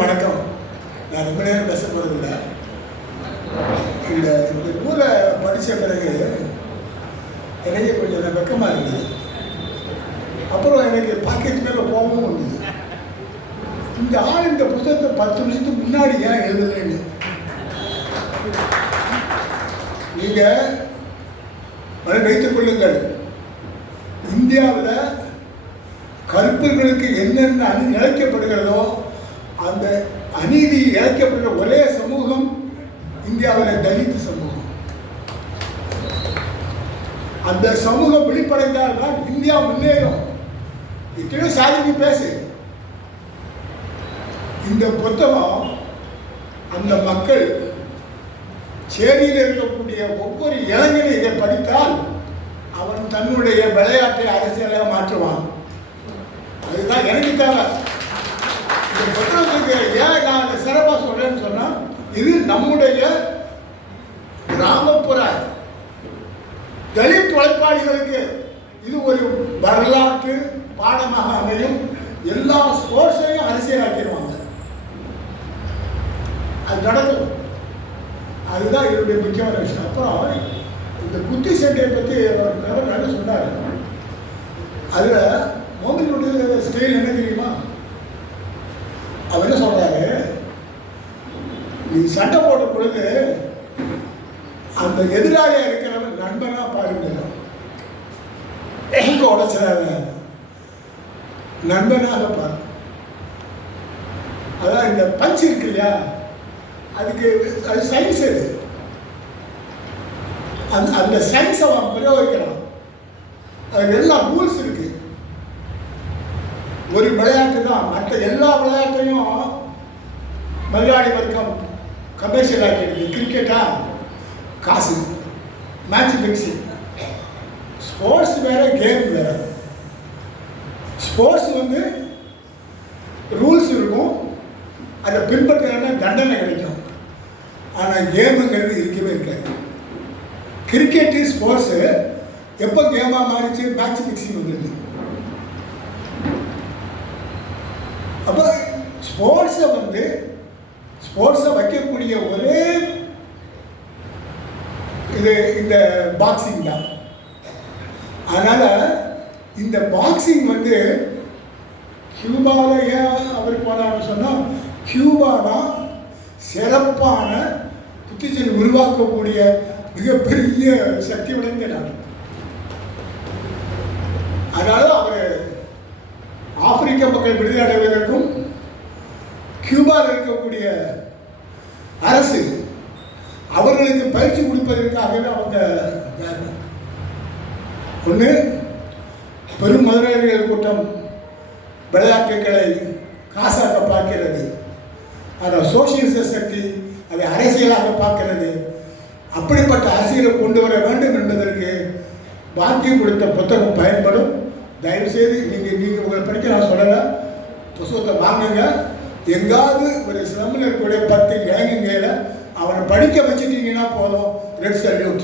வணக்கம். நான் ரொம்ப நேரம் பேச போகிறதில்ல இந்த இந்த நூலை படித்த பிறகு எனக்கு கொஞ்சம் வெக்கமாக இருந்தது. அப்புறம் எனக்கு பாக்கெட் மேலே கோபமும் இருந்தது இந்த ஆள் இந்த புத்தகத்தை பத்து நிமிஷத்துக்கு முன்னாடி ஏன் எழுதலைன்னு. நீங்கள் வைத்துக் கொள்ளுங்கள். இந்தியாவில் கருப்புகளுக்கு என்னென்ன அணி நிலைக்கப்படுகிறதோ அந்த அநீதி இழைக்கப்படுற ஒரே சமூகம் இந்தியாவில் தலித் சமூகம். அந்த சமூகம் வெளிப்படைந்தால் தான் இந்தியா முன்னேறும். இத்தனை சாதிக்கு பேசு. இந்த புத்தகம் அந்த மக்கள் சேரியில் இருக்கக்கூடிய ஒவ்வொரு இளைஞனும் இதை படித்தால் அவன் தன்னுடைய விளையாட்டை அரசியலாக மாற்றுவான். அதுதான் எனக்கு தேவை. இந்த ஏன் நான் அந்த சிறப்பாக சொல்றேன்னு சொன்னா இது நம்முடைய கிராமப்புற தலித் உழைப்பாளிகளுக்கு இது ஒரு வரலாற்று பாடமாக அமையும். எல்லா ஸ்போர்ட்ஸையும் அரசியலாக்கிடுவாங்க. அது நடக்கும். அதுதான் என்னுடைய முக்கியமான விஷயம். அப்புறம் இந்த குத்தி சண்டையை பற்றி ஒரு நபர் நல்லா சொன்னார்? அதில் மோகனுடைய ஸ்டைல் என்ன தெரியுமா அவர் என்ன சொல்றாரு நீ சண்டை போடும் பொழுது அந்த எதிராக இருக்கிறவன் நண்பனாக பாருங்க எங்க உடைச்சிடாத? நண்பனாக பாரு அதான் இந்த பஞ்ச் இருக்கு இல்லையா? அதுக்கு அது சயின்ஸ் அது. அந்த அந்த சயின்ஸ் அவன் பிரயோகிக்கிறான். அது எல்லா ரூல்ஸ் இருக்கு. ஒரு விளையாட்டு தான் மற்ற எல்லா விளையாட்டையும் மலையாளி வர்க்கம் கமர்ஷியல் ஆக்டிவிட்டி கிரிக்கெட்டா காசு. மேட்ச் ஃபிக்ஸிங் ஸ்போர்ட்ஸ் வேற கேம் வேற. ஸ்போர்ட்ஸ் வந்து ரூல்ஸ் இருக்கும். அதை பின்பற்றினா தண்டனை கிடைக்கும். ஆனால் கேமுங்கிறது இருக்கவே இருக்காது. கிரிக்கெட்டு ஸ்போர்ட்ஸு எப்போ கேமாக மாறிச்சு? மேட்ச் ஃபிக்ஸிங் வந்துடுது. அப்போ ஸ்போர்ட்ஸை வந்து ஸ்போர்ட்ஸை வைக்கக்கூடிய ஒரே இது இந்த பாக்ஸிங் தான். அதனால் இந்த பாக்ஸிங் வந்து கியூபாவில் ஏன் அவர் போனார்னு சொன்னால் கியூபா தான் சிறப்பான குத்திச்சல் உருவாக்கக்கூடிய மிகப்பெரிய சக்தி உடைந்த நாடு. அதனால அவர் ஆப்பிரிக்க மக்கள் விடுதலை அடைவதற்கும் கியூபாவில் இருக்கக்கூடிய அரசு அவர்களுக்கு பயிற்சி கொடுப்பதற்காகவே அவங்க ஒன்று பெரும் முதலாளிகள் கூட்டம் விளையாட்டுகளை காசாக பார்க்கிறது. ஆனால் சோசியலிச சக்தி அதை அரசியலாக பார்க்கிறது. அப்படிப்பட்ட அரசியலை கொண்டு வர வேண்டும் என்பதற்கு பாக்கியம் கொடுத்த புத்தகம் பயன்படும். தயவுசெய்து நீங்கள் நீங்கள் உங்களை படிக்க நான் சொல்லலை. புத்தகத்தை வாங்குங்க. எங்காவது ஒரு சிரமில் இருக்கக்கூடிய பத்து இளைஞங்கையில் அவனை படிக்க வச்சுட்டீங்கன்னா போதும். Red salute